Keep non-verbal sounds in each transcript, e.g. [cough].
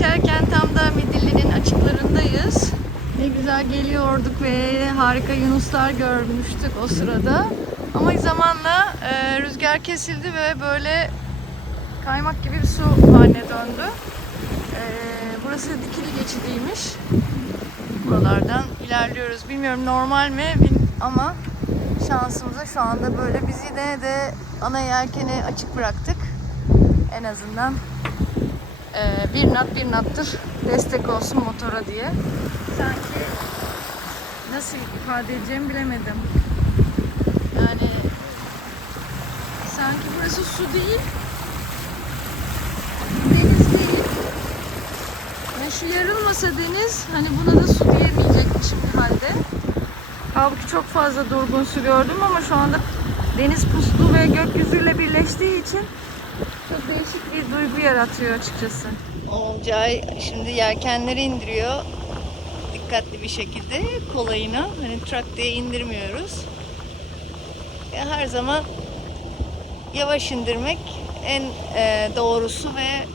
geçerken tam da Midilli'nin açıklarındayız. Ne güzel geliyorduk ve harika yunuslar görmüştük o sırada. Ama zamanla e, rüzgar kesildi ve böyle kaymak gibi bir su haline döndü. E, burası dikili geçidiymiş. Buralardan ilerliyoruz. Bilmiyorum normal mi ama şansımıza şu anda böyle. Biz yine de ana yelkeni açık bıraktık. En azından e, bir nat bir nattır destek olsun motora diye. Sanki nasıl ifade edeceğimi bilemedim. Yani sanki burası su değil, deniz değil. Ya şu yarılmasa deniz, hani buna da su diyemeyecekmişim bir halde. Halbuki çok fazla durgun su gördüm ama şu anda deniz puslu ve gökyüzüyle birleştiği için çok değişik bir duygu yaratıyor açıkçası. Olcay şimdi yelkenleri indiriyor. Dikkatli bir şekilde kolayına. Hani trak diye indirmiyoruz. Ya her zaman yavaş indirmek en e, doğrusu ve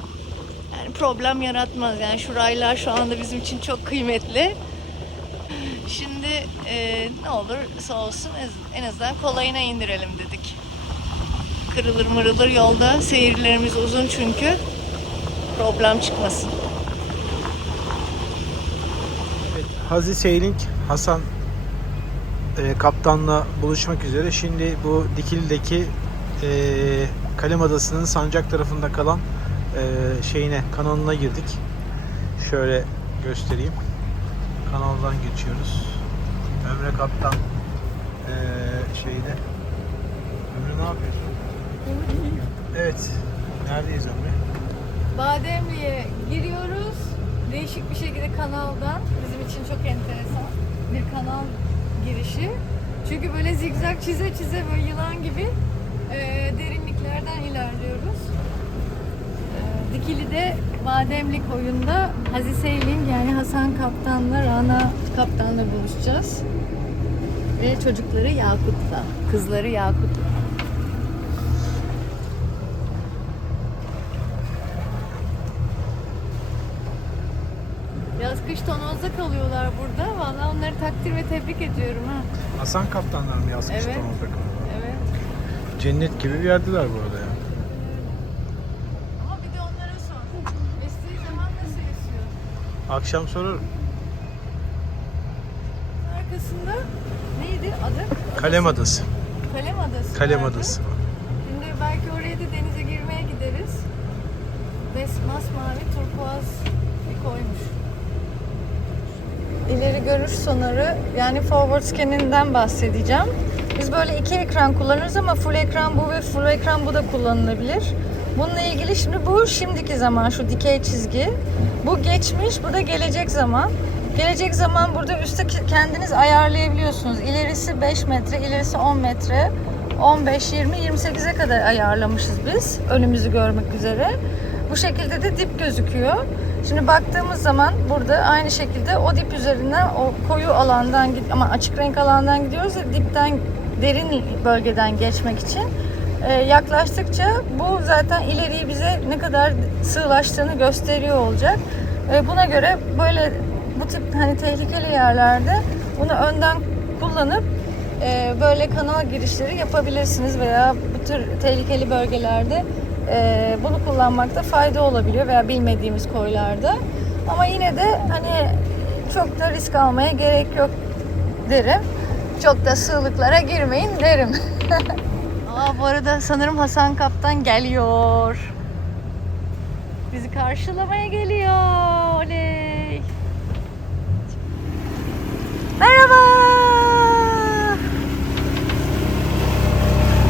yani problem yaratmaz. Yani şu raylar şu anda bizim için çok kıymetli. Şimdi e, ne olursa olsun en azından kolayına indirelim dedik. Kırılır mırılır yolda seyirlerimiz uzun çünkü problem çıkmasın. Evet, Hazi Sailing Hasan e, kaptanla buluşmak üzere. Şimdi bu Dikili'deki e, Kalem Adası'nın sancak tarafında kalan e, şeyine, kanalına girdik. Şöyle göstereyim. Kanaldan geçiyoruz. Ömre kaptan e, şeyde. Ömre ne yapıyorsun? Evet. Neredeyiz Ömre? Bademli'ye giriyoruz. Değişik bir şekilde kanaldan. Bizim için çok enteresan bir kanal girişi. Çünkü böyle zigzag çize çize böyle yılan gibi e, derinliklerden ilerliyoruz. E, Dikili'de Bademli koyunda Hazi Sailing yani Hasan Kaptan'la Rana Kaptan'la buluşacağız. Ve çocukları Yakut'la, kızları Yakut'la. Tonozda kalıyorlar burada. Vallahi onları takdir ve tebrik ediyorum ha. Hasan kaptanlar mı yazmış Evet. Kalan? Evet. Cennet gibi bir yerdeler bu arada ya. Ama bir de onlara sor. Estiği zaman nasıl esiyor? Akşam sorarım. Arkasında neydi adı? Kalem Adası. Kalem Adası. Kalem vardı. Adası. Şimdi belki oraya da denize girmeye gideriz. Bes masmavi turkuaz. İleri görüş sonarı yani forward scan'inden bahsedeceğim. Biz böyle iki ekran kullanırız ama full ekran bu ve full ekran bu da kullanılabilir. Bununla ilgili şimdi bu şimdiki zaman şu dikey çizgi. Bu geçmiş, bu da gelecek zaman. Gelecek zaman burada üstte kendiniz ayarlayabiliyorsunuz. İlerisi 5 metre, ilerisi 10 metre. 15, 20, 28'e kadar ayarlamışız biz önümüzü görmek üzere. Bu şekilde de dip gözüküyor. Şimdi baktığımız zaman burada aynı şekilde o dip üzerinden o koyu alandan ama açık renk alandan gidiyoruz ya dipten derin bölgeden geçmek için Ee, yaklaştıkça bu zaten ileriyi bize ne kadar sığlaştığını gösteriyor olacak. Ee, buna göre böyle bu tip hani tehlikeli yerlerde bunu önden kullanıp e, böyle kanal girişleri yapabilirsiniz veya bu tür tehlikeli bölgelerde e, bunu kullanmakta fayda olabiliyor veya bilmediğimiz koylarda. Ama yine de hani çok da risk almaya gerek yok derim. Çok da sığlıklara girmeyin derim. [laughs] Aa, bu arada sanırım Hasan Kaptan geliyor. Bizi karşılamaya geliyor. Oley. Merhaba.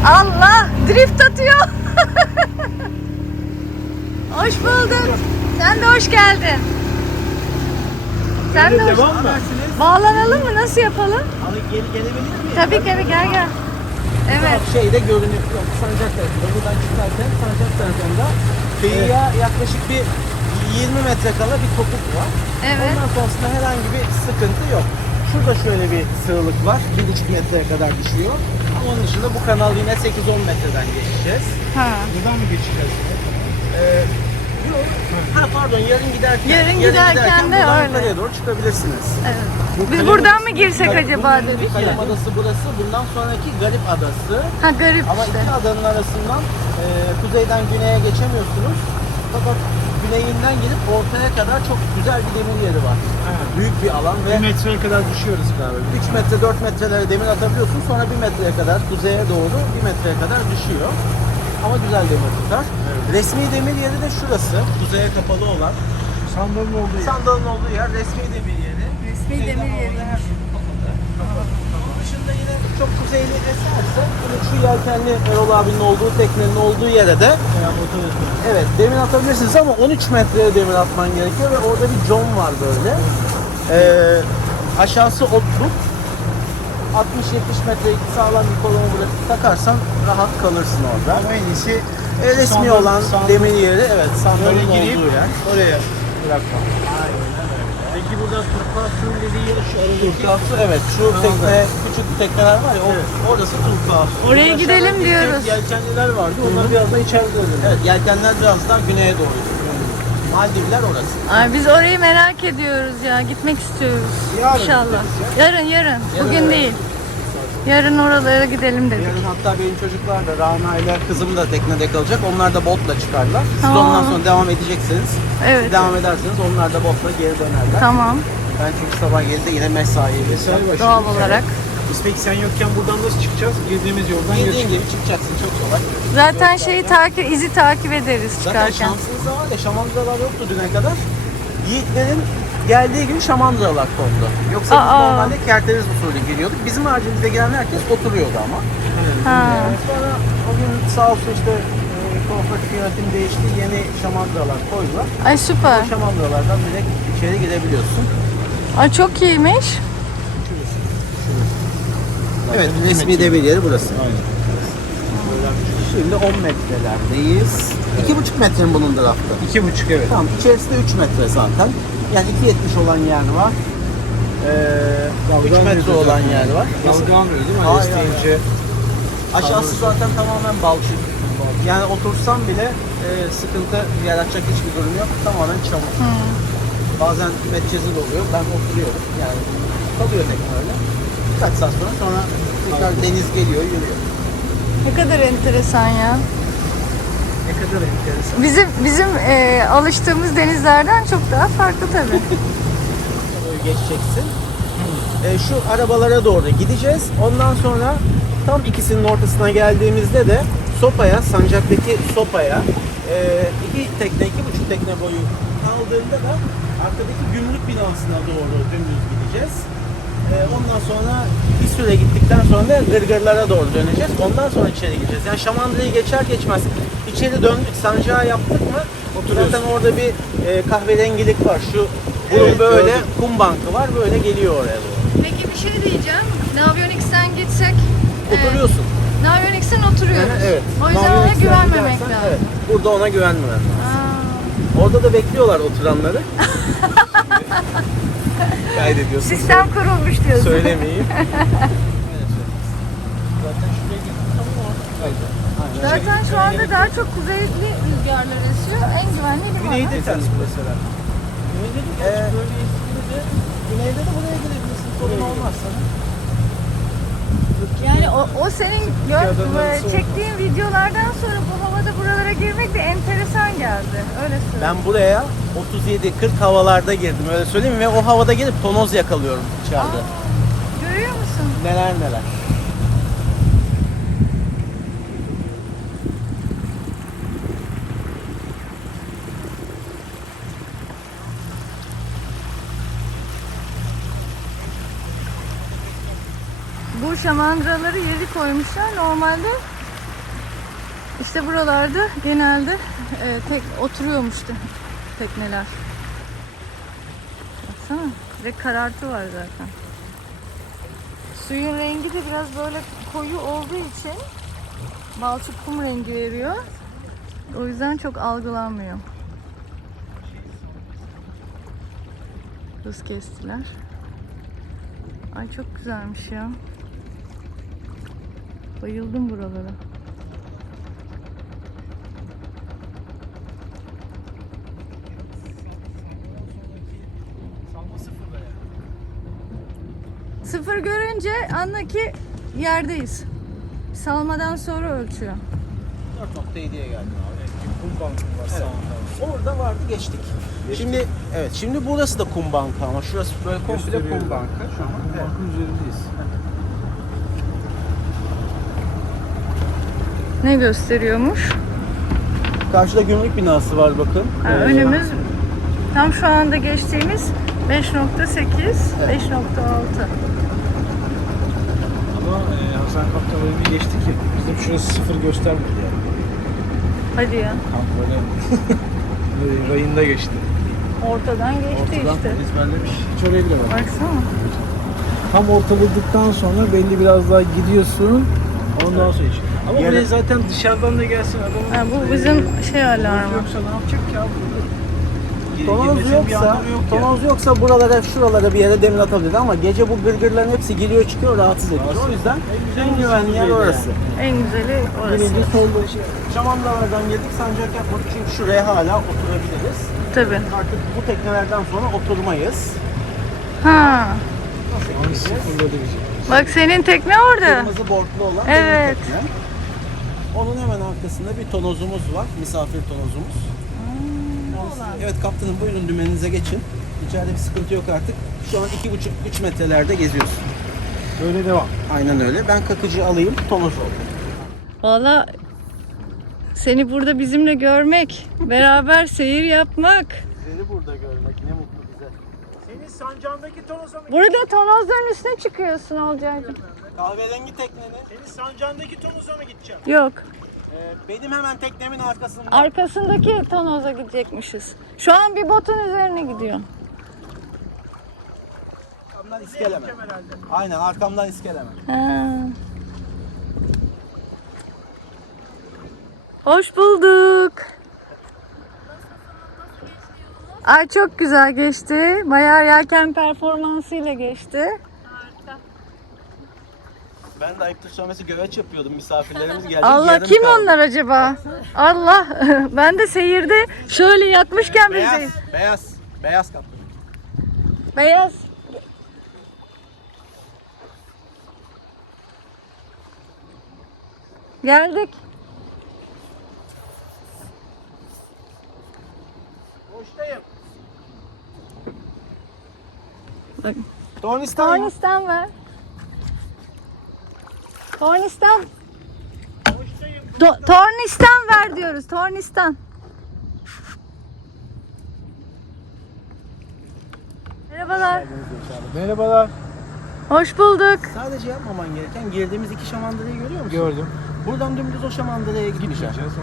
Allah drift atıyor. [laughs] hoş bulduk. Sen de hoş geldin. Sen de hoş. Devam mı? Bağlanalım mı? Nasıl yapalım? Abi gel, gelebilir miyim? Tabii ki gel gel. Evet. Şeyde görünüyor. Sancak tarafında. Buradan çıkarken sancak tarafında kıyıya yaklaşık bir 20 metre kala bir kopuk var. Evet. Ondan sonrasında herhangi bir sıkıntı yok. Şurada şöyle bir sığlık var. 1,5 metreye kadar düşüyor. Ama onun dışında bu kanal yine 8-10 metreden geçeceğiz. Ha. Buradan mı geçeceğiz? Ee. Ha pardon yarın giderken. Yarın giderken de buradan öyle. yukarıya doğru çıkabilirsiniz. Evet. Biz kalem buradan mı girsek acaba dedik. Kalem Adası burası. Bundan sonraki Garip Adası. Ha garip Ama işte. iki adanın arasından e, kuzeyden güneye geçemiyorsunuz. Fakat güneyinden gelip ortaya kadar çok güzel bir demir yeri var. Ha. Büyük bir alan ve Bir metreye kadar düşüyoruz galiba. 3 metre 4 metrelere demir atabiliyorsun. Sonra 1 metreye kadar kuzeye doğru 1 metreye kadar düşüyor. Ama güzel demir tutar. Resmi demir yeri de şurası. Kuzeye kapalı olan. Sandalın olduğu yer. Sandalın olduğu yer resmi demir yeri. Resmi Kuzeyden demir yeri. her şey kapalı. Onun dışında yine çok kuzeyli eserse bunu şu yelkenli Erol abinin olduğu teknenin olduğu yere de. Evet demir atabilirsiniz ama 13 metreye demir atman gerekiyor ve orada bir con var böyle. Ee, aşağısı otluk. 60-70 metrelik sağlam bir kolonu bırakıp takarsan rahat kalırsın orada. Ama en iyisi E, resmi Sandal- olan sandal- demir yeri evet sandalın olduğu yer. oraya bırakmam. Peki burada turkuaz su dediği yer şu aradaki. Turkuaz'ı evet şu tekne küçük tekneler var ya o, Evet. orası Turkuaz. Oraya Aşağıda gidelim diyoruz. Yelkenliler vardı. Onlar biraz da içeride oluyor. Evet yelkenler biraz daha güneye doğru. Maldivler orası. Ay biz orayı merak ediyoruz ya. Gitmek istiyoruz. Yarın İnşallah. gideriz Yarın yarın. Bugün evet. değil. Yarın oralara gidelim dedik. Yarın hatta benim çocuklar da Rana ile kızım da teknede kalacak. Onlar da botla çıkarlar. Siz Aa. ondan sonra devam edeceksiniz. Evet. Siz devam ederseniz onlar da botla geri dönerler. Tamam. Ben çünkü sabah 7'de yine mesaiye. Mesai Doğal olarak. Biz peki sen yokken buradan nasıl çıkacağız? Girdiğimiz yoldan geçeceğiz. gibi çıkacaksın çok kolay. Zaten şeyi takip, izi takip ederiz Zaten çıkarken. şansınız da var ya şamandıralar yoktu düne kadar. Yiğitlerin geldiği gün şamandıralar kondu. Yoksa biz Aa. normalde kerteriz usulü giriyorduk. Bizim haricimizde gelen herkes oturuyordu ama. Ha. Ee, Sonra o gün sağ olsun işte e, kooperatif yönetim değişti. Yeni şamandıralar koydular. Ay süper. O şamandıralardan direkt içeri girebiliyorsun. Ay çok iyiymiş. Evet, resmi demir yeri burası. Aynen. Şimdi 10 metrelerdeyiz. 2,5 metre mi bunun draftı? İki buçuk evet. Tamam, içerisi de 3 metre zaten. Yani 2,70 olan yer var. Ee, 3 Dalga metre olan yer var. Dalga almıyor değil mi? Hayır, Hani isteyince. Aşağısı zaten tamamen balçık. Yani otursam bile e, sıkıntı yaratacak hiçbir durum yok. Tamamen çamur. Bazen metcezir oluyor. Ben oturuyorum. Yani kalıyor tekne öyle. Birkaç saat sonra sonra tekrar deniz geliyor, yürüyor. Ne kadar enteresan ya. Ne kadar enteresan. Bizim bizim e, alıştığımız denizlerden çok daha farklı tabii. [laughs] Böyle geçeceksin. E, şu arabalara doğru gideceğiz. Ondan sonra tam ikisinin ortasına geldiğimizde de Sopa'ya, Sancak'taki Sopa'ya e, iki tekne, iki buçuk tekne boyu kaldığında da arkadaki gümrük binasına doğru dümdüz gideceğiz. E, ondan sonra bir süre gittikten sonra da gırgırlara doğru döneceğiz. Ondan sonra içeri gireceğiz. Yani Şamandıra'yı geçer geçmez içeri döndük, sancağı yaptık mı zaten orada bir e, kahverengilik var. Şu bunun Evet, böyle gördüm. kum bankı var böyle geliyor oraya doğru. Peki bir şey diyeceğim. Navionics'ten gitsek Oturuyorsun. Navionics'ten oturuyoruz. evet. O yüzden ona güvenmemek gidersen, lazım. Evet. Burada ona güvenmemen lazım. Aa, Orada da bekliyorlar oturanları. [laughs] Kaydediyorsun. sistem kurulmuş diyorsun. Söylemeyeyim. [laughs] Zaten şu anda daha çok kuzeyli rüzgarlar esiyor. En güvenli liman. Güneyde ters mesela. Güneyde de, Ee, böyle İzmir'de, güneyde de buraya girebilirsin. Sorun olmaz sana. Yani o, o senin gör, çektiğin videolardan sonra bu havada buralara girmek de enteresan geldi. Öyle söyleyeyim. Ben buraya 37-40 havalarda girdim öyle söyleyeyim ve o havada gelip tonoz yakalıyorum içeride. Aa, görüyor musun? Neler neler. Bu şamandıraları yeri koymuşlar. Normalde işte buralarda genelde e, tek oturuyormuştu tekneler. Baksana. Ve karartı var zaten. Suyun rengi de biraz böyle koyu olduğu için balçık kum rengi veriyor. O yüzden çok algılanmıyor. Hız kestiler. Ay çok güzelmiş ya. Bayıldım buralara. Sıfır görünce anla ki yerdeyiz. Salmadan sonra ölçüyor. 4.7'ye geldim abi. Kum bankı var sağında. Orada vardı geçtik. Şimdi evet şimdi burası da kum banka ama şurası böyle komple kum banka şu an. Evet. Bankın üzerindeyiz. Ne gösteriyormuş? Karşıda gümrük binası var bakın. Ha, Ee, önümüz tam şu anda geçtiğimiz 5.8, 5.6. Ama e, Hasan Kaptan öyle bir geçti ki bizim şurası sıfır göstermedi yani. Hadi ya. Tam böyle böyle [laughs] rayında geçti. Ortadan geçti Ortadan işte. ezberlemiş. Hiç oraya bile bak. Baksana. Tam ortaladıktan sonra belli biraz daha gidiyorsun. Ondan sonra işte. Ama buraya zaten dışarıdan da gelsin adamın. Ha, bu e, bizim şey alarmı. Yoksa ne yapacak ki abi? Tonoz yoksa, tonoz yoksa buralara, şuralara bir yere demir atabilir ama gece bu gırgırların hepsi giriyor çıkıyor rahatsız ediyor. Rahatsız O yüzden En güvenli yer orası. En güzeli orası. Birinci solda şey. Şamandıralardan girdik sancak yapmadık çünkü şuraya hala oturabiliriz. Tabii. Artık bu teknelerden sonra oturmayız. Ha. Nasıl gideceğiz? Bak senin tekne orada. Kırmızı bortlu olan Evet. benim teknem. Onun hemen arkasında bir tonozumuz var. Misafir tonozumuz. Evet kaptanım buyurun dümeninize geçin. İçeride bir sıkıntı yok artık. Şu an 2,5-3 metrelerde geziyorsun. Böyle devam. Aynen öyle. Ben kakıcı alayım, tonoz ol. Valla seni burada bizimle görmek, beraber seyir yapmak. Seni burada görmek ne mutlu bize. Senin sancağındaki tonoza mı? Burada tonozların üstüne çıkıyorsun Olcay'cığım. Kahverengi tekneni. Senin sancağındaki tonoza mı gideceğim? Yok. Ee, benim hemen teknemin arkasında. Arkasındaki tonoza gidecekmişiz. Şu an bir botun üzerine gidiyor. Arkamdan iskeleme. Aynen arkamdan iskeleme. Ha. Hoş bulduk. Ay çok güzel geçti. Bayağı yelken performansıyla geçti. Ben de ayıptır söylemesi göveç yapıyordum. Misafirlerimiz [laughs] geldi. Allah yarım kim kaldı. onlar acaba? Allah. [laughs] ben de seyirde şöyle yatmışken bir Beyaz, şey. beyaz, beyaz kaptan. Beyaz. Geldik. Boştayım. Bak. Tornistan. Tornistan ver. Tornistan. Do- tornistan ver diyoruz. Tornistan. Merhabalar. Merhabalar. Hoş bulduk. Sadece yapmaman gereken girdiğimiz iki şamandırayı görüyor musun? Gördüm. Buradan dümdüz o şamandıraya gideceksin. Gideceğiz.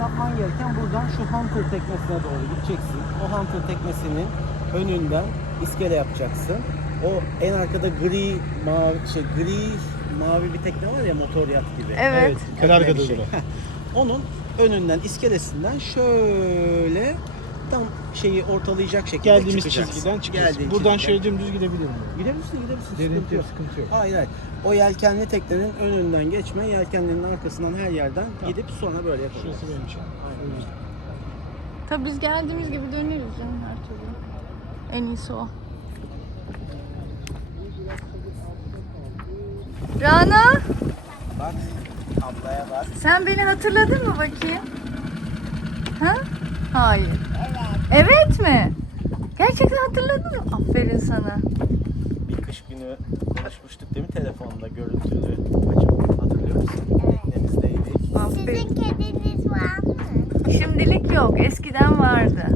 Yapman gereken buradan şu Hunter teknesine doğru gideceksin. O Hunter teknesinin önünden iskele yapacaksın. O en arkada gri mavi şey gri mavi bir tekne var ya motor yat gibi. Evet. Kenar bir kadar şey. [laughs] Onun önünden iskelesinden şöyle tam şeyi ortalayacak şekilde Geldiğimiz çıkacaksın. çizgiden çıkacağız. Buradan çizgiden. şöyle dümdüz gidebilir miyim? Gidebilirsin gidebilirsin. Derinlik sıkıntı yok. sıkıntı yok. Hayır hayır. O yelkenli teknenin önünden geçme, yelkenlinin arkasından her yerden gidip sonra böyle yapabilirsin. Şurası benim için. Tabii biz geldiğimiz gibi döneriz canım her türlü. En iyisi o. Rana, Bak, ablaya bak. sen beni hatırladın mı bakayım? Ha? Hayır. Evet. Evet mi? Gerçekten hatırladın mı? Aferin sana. Bir kış günü konuşmuştuk değil mi telefonda görüntülü? Acaba hatırlıyor musun? Aferin. Sizin kediniz var mı? Şimdilik yok. Eskiden vardı.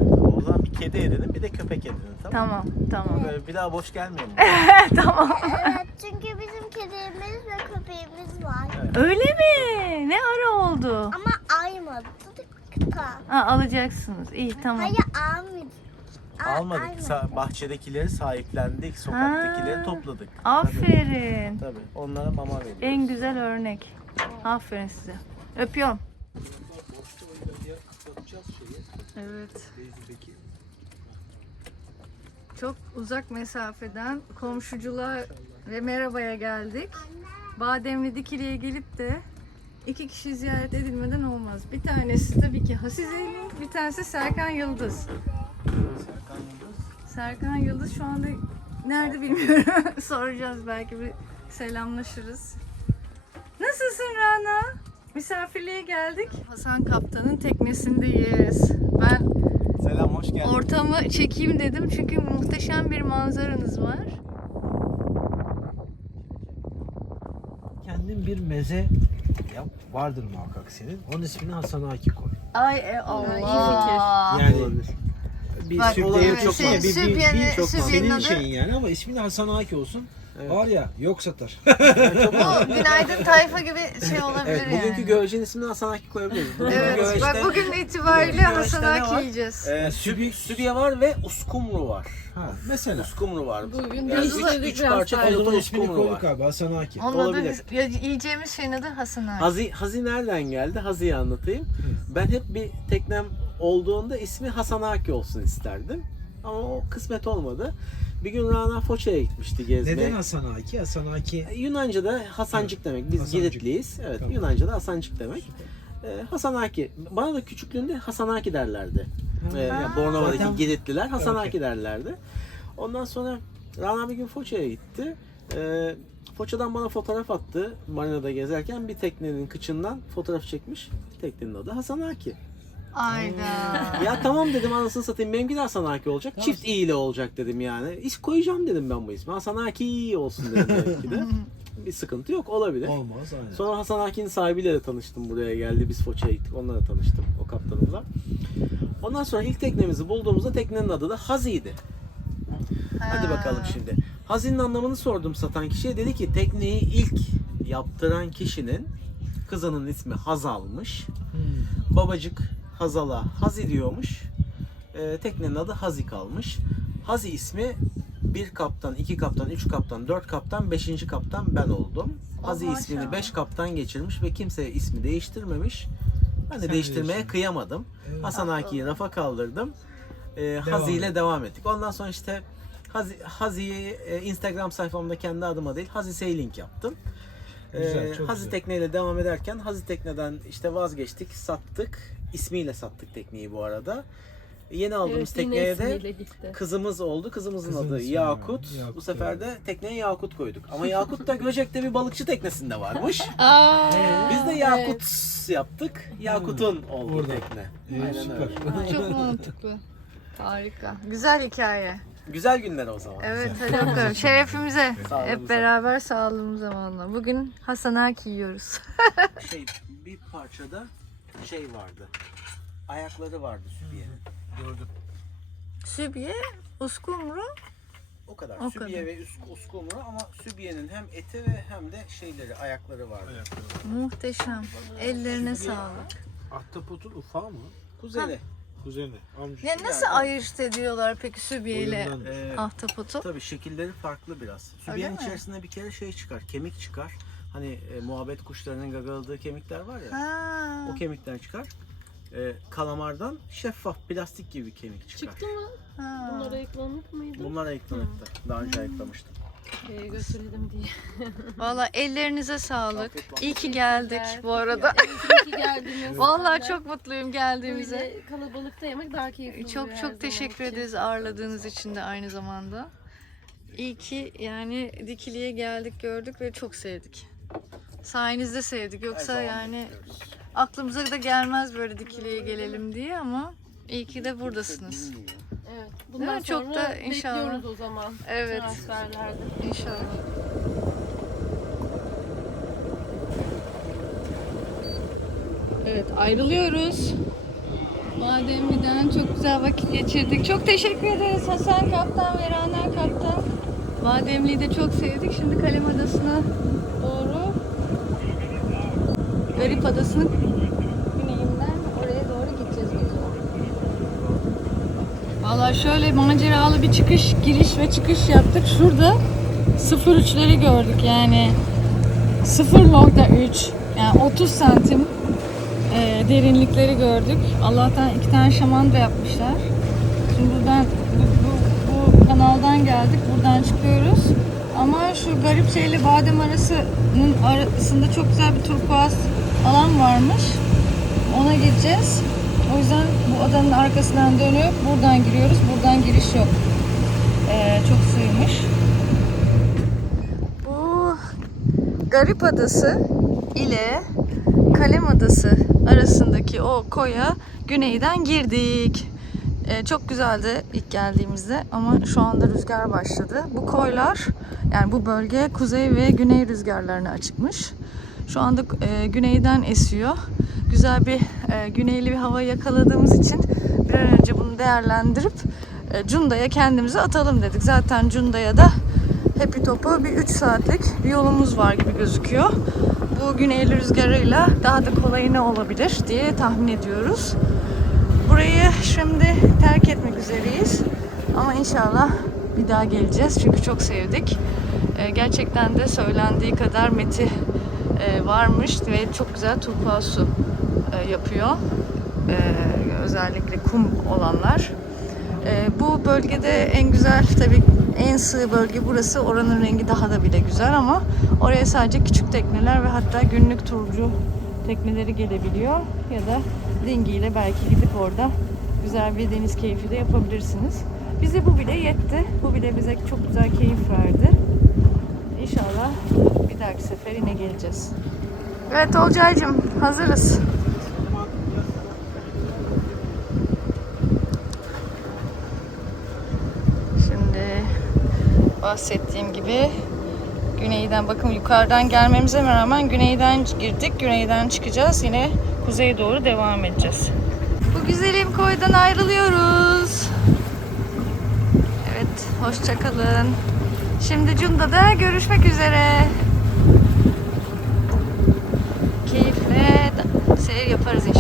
Kedi edinin bir de köpek edinin tamam mı? Tamam, tamam. Böyle bir daha boş gelmeyin. [laughs] tamam. Evet çünkü bizim kedimiz ve köpeğimiz var. Öyle mi? Ne ara oldu? Ama aymadık da. Ha, alacaksınız. İyi tamam. Hayır almadık. A- Almadık. almadık. Sa- bahçedekileri sahiplendik. Sokaktakileri Ha. topladık. Aferin. Tabii, tabii. Onlara mama veriyoruz. En güzel örnek. Aferin size. Öpüyorum. Evet. Çok uzak mesafeden komşuculuğa ve merhabaya geldik. Bademli Dikili'ye gelip de iki kişi ziyaret edilmeden olmaz. Bir tanesi tabii ki Hasizeli, bir tanesi Serkan Yıldız. Serkan Yıldız şu anda nerede bilmiyorum. [laughs] Soracağız belki bir selamlaşırız. Nasılsın Rana? Misafirliğe geldik. Hasan Kaptan'ın teknesindeyiz. Ben hoş geldin. ortamı çekeyim dedim çünkü muhteşem bir manzaranız var. Kendin bir meze yap. Vardır muhakkak senin. Onun ismini Hasan Aki koy. Ay e, Allah. Yani bir Bak, sübyenin çok şey, bir, bir, bir, çok sübyenin senin şeyin yani ama ismin Hasan Aki olsun. Evet. Var ya yok satar. [laughs] Bu [laughs] günaydın tayfa gibi şey olabilir Evet, bugünkü yani. göğeceğin ismini Hasan Aki koyabiliriz. Evet, göğeçte, bak bugün itibariyle bugün Hasan Aki yiyeceğiz. e, sübye, sübye var ve uskumru var. Ha, mesela. Uskumru var. Bugün yani üç, üç parça ismini uskumru var. abi Hasan Aki. Onun adı, olabilir. ya- yiyeceğimiz şeyin adı Hasan Aki. Hazi, Hazi nereden geldi? Hazi'yi anlatayım. Ben hep bir teknem olduğunda ismi Hasan Aki olsun isterdim. Ama o kısmet olmadı. Bir gün Rana Foça'ya gitmişti gezmeye. Neden Hasan Aki? Hasan Aki Yunanca'da Hasancık demek. Biz Hasancık. Giritliyiz. Evet, Tamam. Yunanca'da Hasancık demek. Ee, Hasan Aki. Bana da küçüklüğünde Hasan Aki derlerdi. Ee, yani Bornova'daki Zaten- Giritliler Hasan Okey. Derlerdi. Ondan sonra Rana bir gün Foça'ya gitti. Ee, Foça'dan bana fotoğraf attı marinada gezerken bir teknenin kıçından fotoğraf çekmiş. Teknenin adı Hasan Aki. Ayda. ya tamam dedim anasını satayım benimki de Hasan Aki olacak. Çift i ile olacak dedim yani. İs koyacağım dedim ben bu ismi. Hasan Aki olsun dedim belki de. [laughs] Bir sıkıntı yok olabilir. olmaz aynen. Sonra Hasan Aki'nin sahibiyle de tanıştım buraya geldi. Biz Foça'ya gittik. Onunla da tanıştım o kaptanımla. Ondan sonra ilk teknemizi bulduğumuzda teknenin adı da Hazi'ydi. Hadi bakalım şimdi. Hazi'nin anlamını sordum satan kişiye. Dedi ki tekneyi ilk yaptıran kişinin kızının ismi Hazal'mış. Hmm. Babacık Hazal'a Hazi diyormuş. Ee, teknenin adı Hazi kalmış. Hazi ismi bir kaptan, iki kaptan, üç kaptan, dört kaptan, beşinci kaptan ben oldum. Hazi ismini beş kaptan geçirmiş ve kimse ismi değiştirmemiş. Ben de Sen değiştirmeye değiştirdin. kıyamadım. Evet. Hasan Aki'yi rafa kaldırdım. Devam Hazi ile devam ettik. Ondan sonra işte Hazi, Hazi'yi e, Instagram sayfamda kendi adıma değil Hazi Sailing yaptım. Güzel, Ee, çok Hazi güzel. tekneyle devam ederken Hazi tekneden işte vazgeçtik, sattık. İsmiyle sattık tekneyi bu arada. Yeni aldığımız Evet, yine tekneye de ismiyle gitti. kızımız oldu. Kızımızın Kızın adı ismi Yakut. Yakut, Bu sefer evet. de tekneye Yakut koyduk. Ama Yakut da Göcek'te bir balıkçı teknesinde varmış. [laughs] Aa, Biz de Yakut yaptık. Yakut'un oldu Orada. tekne. Ee, Aynen süper. öyle. Çok mantıklı. Harika. Güzel hikaye. Güzel günler o zaman. Evet hadi [laughs] bakalım. Şerefimize. Sağlığımıza. Hep beraber sağlığımıza valla. Bugün Hasan Aki yiyoruz. [laughs] Şey bir parçada şey vardı. Ayakları vardı sübiyenin. Gördüm. Sübye, uskumru. O kadar. O Sübiye kadar. ve üst uskumru ama sübiyenin hem eti ve hem de şeyleri ayakları vardı. Muhteşem. Ellerine sağlık. Ahtapotun ufağı mı? Kuzeni. Kuzeni. Amca. Ya nasıl ayırt ediyorlar peki sübye ile Boyundan. Ee, ahtapotu? Tabii şekilleri farklı biraz. Sübiyenin mi? içerisinde bir kere şey çıkar, kemik çıkar. Hani e, muhabbet kuşlarının gagaladığı kemikler var ya. Ha. O kemikler çıkar. E, kalamardan şeffaf plastik gibi bir kemik çıkar. çıktı mı? ha. Bunlar ayıklanmış mıydı? Bunlar ayıklanıktı. Daha önce ayıklamıştım. Ee, götürelim diye. [laughs] Valla ellerinize sağlık. İyi ki geldik bu arada. İyi ki geldiniz. [laughs] Vallahi çok mutluyum geldiğimize. Böyle kalabalıkta yemek daha keyifli oluyor Çok her çok zaman teşekkür için. ederiz ağırladığınız için de aynı zamanda. İyi ki yani Dikili'ye geldik gördük ve çok sevdik. Sayenizde sevdik. Yoksa yani aklımıza da gelmez böyle Dikili'ye gelelim diye ama iyi ki de buradasınız. Evet. Değil Bundan mi? Çok sonra da inşallah. bekliyoruz o zaman. Evet. Transferlerde. İnşallah. Evet ayrılıyoruz. Bademli'den çok güzel vakit geçirdik. Çok teşekkür ederiz Hasan Kaptan ve Rana Kaptan. Bademli'yi de çok sevdik. Şimdi Kalem Adası'na doğru Garip Adası'nın güneyinden oraya doğru gideceğiz biz. Valla şöyle maceralı bir çıkış, giriş ve çıkış yaptık. Şurada 0.3'leri gördük yani 0.3 yani 30 santim e, derinlikleri gördük. Allah'tan iki tane şaman da yapmışlar. Şimdi buradan bu, bu, bu kanaldan geldik. Buradan çıkıyoruz. Ama şu garip şeyle badem arasının arasında çok güzel bir turkuaz alan varmış. Ona gideceğiz. O yüzden bu adanın arkasından dönüp buradan giriyoruz. Buradan giriş yok. Ee, çok suymuş. Bu Garip Adası ile Kalem Adası arasındaki o koya güneyden girdik. Ee, çok güzeldi ilk geldiğimizde ama şu anda rüzgar başladı. Bu koylar yani bu bölge kuzey ve güney rüzgarlarına açıkmış. Şu anda e, güneyden esiyor. Güzel bir e, güneyli bir hava yakaladığımız için bir an önce bunu değerlendirip e, Cunda'ya kendimizi atalım dedik. Zaten Cunda'ya da Happy Top'a bir 3 saatlik bir yolumuz var gibi gözüküyor. Bu güneyli rüzgarıyla daha da kolay ne olabilir diye tahmin ediyoruz. Burayı şimdi terk etmek üzereyiz. Ama inşallah bir daha geleceğiz çünkü çok sevdik. Ee, gerçekten de söylendiği kadar meti e, varmış ve çok güzel turkuaz su e, yapıyor. Ee, özellikle kum olanlar. Ee, bu bölgede en güzel tabii en sığ bölge burası. Oranın rengi daha da bile güzel ama oraya sadece küçük tekneler ve hatta günlük turcu tekneleri gelebiliyor ya da dingiyle belki gidip orada güzel bir deniz keyfi de yapabilirsiniz. Bize bu bile yetti. Bu bile bize çok güzel keyif verdi. İnşallah bir dahaki sefer yine geleceğiz. Evet Olcay'cığım hazırız. Şimdi bahsettiğim gibi güneyden bakın yukarıdan gelmemize rağmen güneyden girdik. Güneyden çıkacağız. Yine kuzeye doğru devam edeceğiz. Bu güzelim koydan ayrılıyoruz. Evet, hoşça kalın. Şimdi Cunda'da görüşmek üzere. Keyifle seyir yaparız inşallah.